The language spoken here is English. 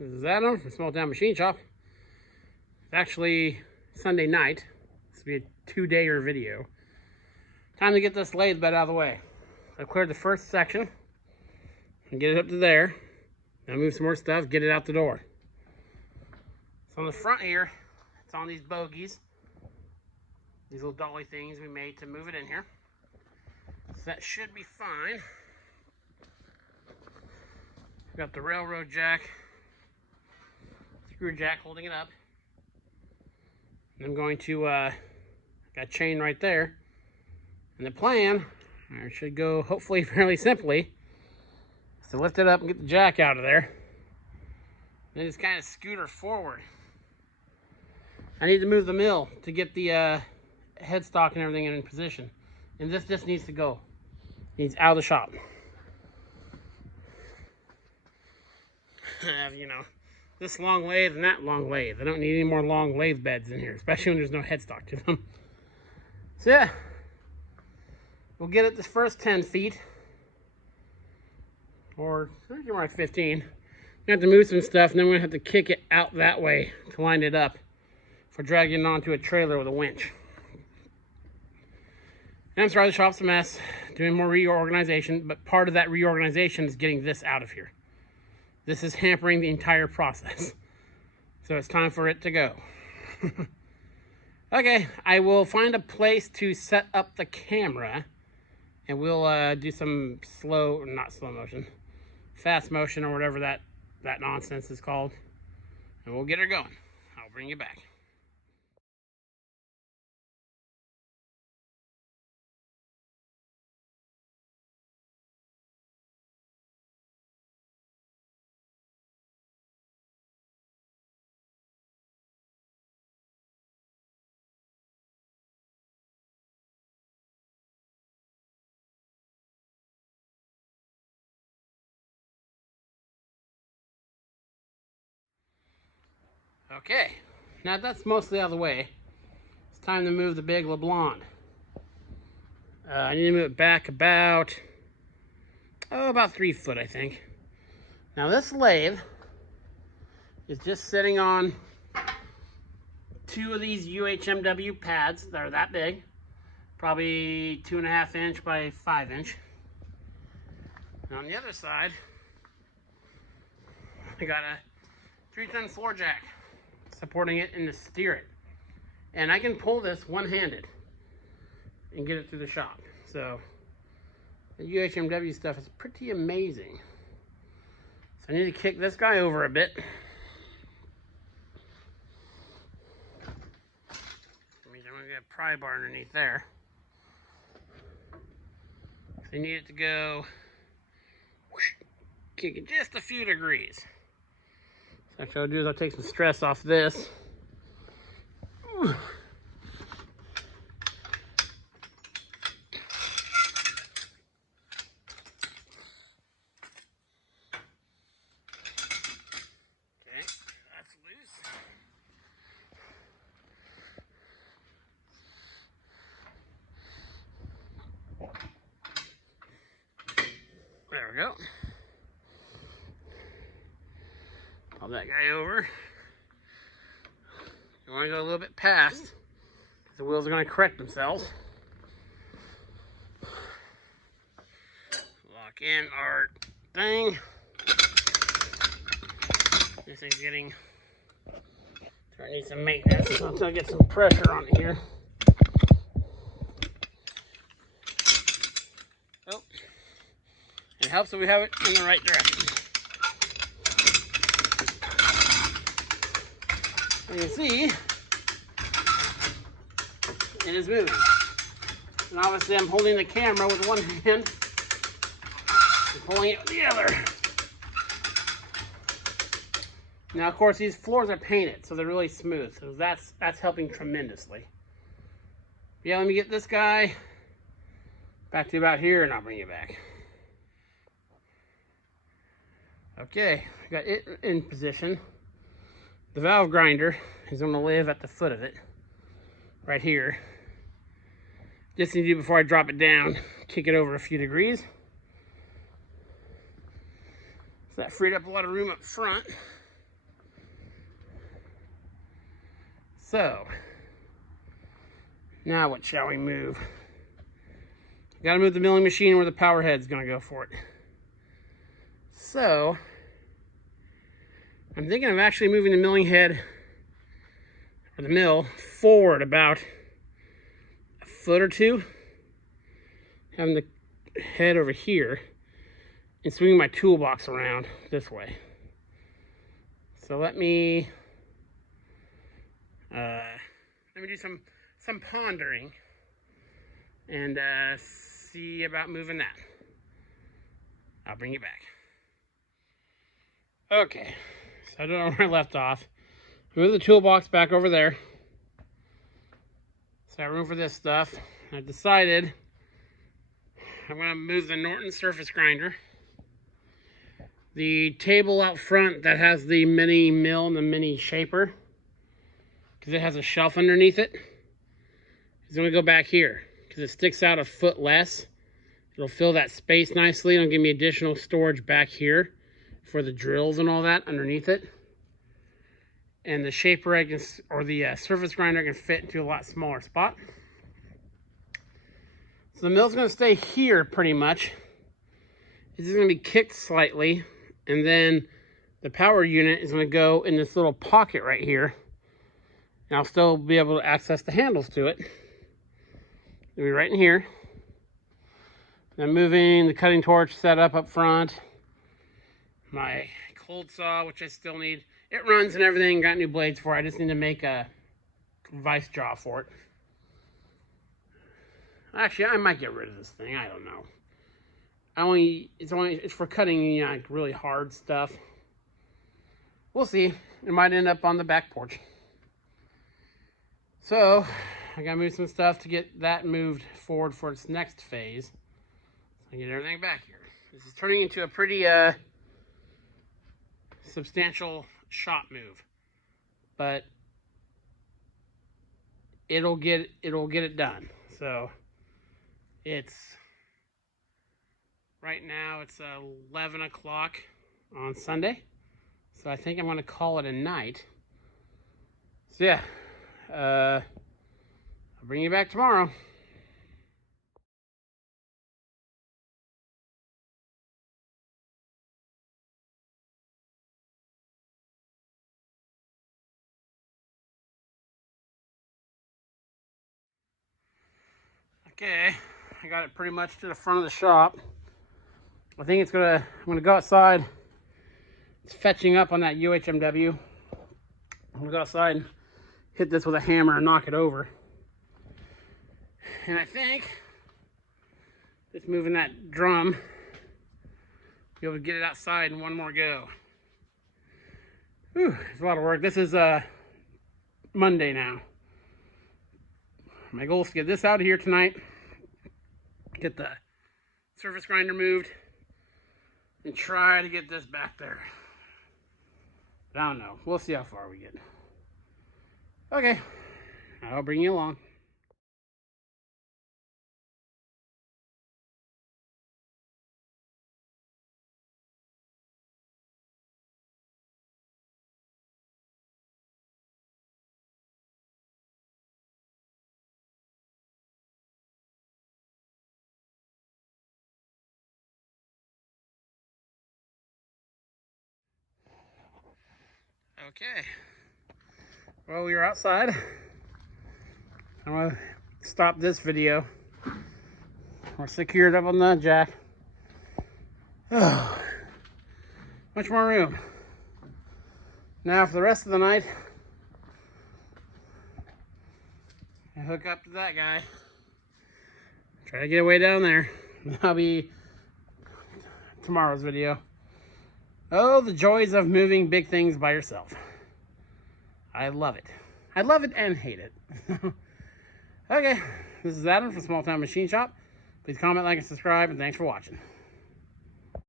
This is Adam from Small Town Machine Shop. It's actually Sunday night. This will be a 2-dayer video. Time to get this lathe bed out of the way. I've cleared the first section and get it up to there. Now move some more stuff, get it out the door. So on the front here, it's on these bogies. These little dolly things we made to move it in here. So that should be fine. We've got the railroad jack, screw jack holding it up. And I'm going to, got a chain right there. And the plan, it should go hopefully fairly simply, is to lift it up and get the jack out of there. Then just kind of scoot her forward. I need to move the mill to get the headstock and everything in position. And this just needs to go. It needs out of the shop. I have, you know, this long lathe and that long lathe. I don't need any more long lathe beds in here, especially when there's no headstock to them. So yeah, we'll get it this first 10 feet. Or I think more like 15. We have to move some stuff, and then we're gonna have to kick it out that way to line it up for dragging it onto a trailer with a winch. And I'm sorry, the shop's a mess, doing more reorganization, but part of that reorganization is getting this out of here. This is hampering the entire process. So it's time for it to go. Okay, I will find a place to set up the camera, and we'll do some fast motion or whatever that nonsense is called. And we'll get her going. I'll bring you back. Okay, now that's mostly out of the way. It's time to move the big LeBlanc. I need to move it back about 3 foot, I think. Now this lathe is just sitting on 2 of these UHMW pads that are that big, probably 2.5 inch by 5 inch. And on the other side, I got a 3-ton floor jack supporting it and to steer it. And I can pull this one-handed and get it through the shop. So the UHMW stuff is pretty amazing. So I need to kick this guy over a bit. That means I'm gonna get a pry bar underneath there. So I need it to go kick it just a few degrees. So what I'll do is I'll take some stress off this. Ooh. Okay, that's loose. There we go. Pop that guy over. You want to go a little bit past, because the wheels are going to correct themselves. Lock in our thing. This thing's getting, I need some maintenance, so until I get some pressure on it here. Oh, it helps that we have it in the right direction. You can see it is moving. And obviously I'm holding the camera with one hand and pulling it with the other. Now of course these floors are painted, so they're really smooth. So that's helping tremendously. Yeah, let me get this guy back to about here and I'll bring you back. Okay, got it in position. The valve grinder is going to live at the foot of it, right here. Just need to do before I drop it down, kick it over a few degrees. So that freed up a lot of room up front. So, now what shall we move? Gotta move the milling machine where the power head's gonna go for it. So, I'm thinking of actually moving the milling head, or the mill, forward about a foot or two. Having the head over here, and swinging my toolbox around this way. So let me do some pondering and see about moving that. I'll bring you back. Okay, so I don't know where I left off. Move the toolbox back over there. So I have room for this stuff. I decided I'm going to move the Norton surface grinder. The table out front that has the mini mill and the mini shaper, because it has a shelf underneath it, is going to go back here because it sticks out a foot less. It'll fill that space nicely and it'll give me additional storage back here for the drills and all that underneath it. And the shaper or the surface grinder can fit into a lot smaller spot. So the mill's going to stay here pretty much. It's just going to be kicked slightly, and then the power unit is going to go in this little pocket right here. And I'll still be able to access the handles to it. It'll be right in here. I'm moving the cutting torch set up front. My cold saw, which I still need. It runs and everything, got new blades for it. I just need to make a vice jaw for it. Actually, I might get rid of this thing. I don't know. It's for cutting, you know, like really hard stuff. We'll see. It might end up on the back porch. So I gotta move some stuff to get that moved forward for its next phase. I get everything back here. This is turning into a pretty substantial shop move, but it'll get it done. So it's right now it's 11 o'clock on Sunday, so I think I'm going to call it a night. So yeah, I'll bring you back tomorrow. Okay, I got it pretty much to the front of the shop. I think I'm gonna go outside. It's fetching up on that UHMW. I'm gonna go outside and hit this with a hammer and knock it over. And I think just moving that drum, be able to get it outside in one more go. Whew, it's a lot of work. This is Monday now. My goal is to get this out of here tonight, get the surface grinder moved, and try to get this back there. But I don't know. We'll see how far we get. Okay, I'll bring you along. Okay, well, we are outside. I'm gonna stop this video. We're secured up on the jack. Oh, much more room. Now for the rest of the night, I hook up to that guy. Try to get way down there. That'll be tomorrow's video. Oh, the joys of moving big things by yourself. I love it. I love it and hate it. Okay, this is Adam from Small Town Machine Shop. Please comment, like, and subscribe, and thanks for watching.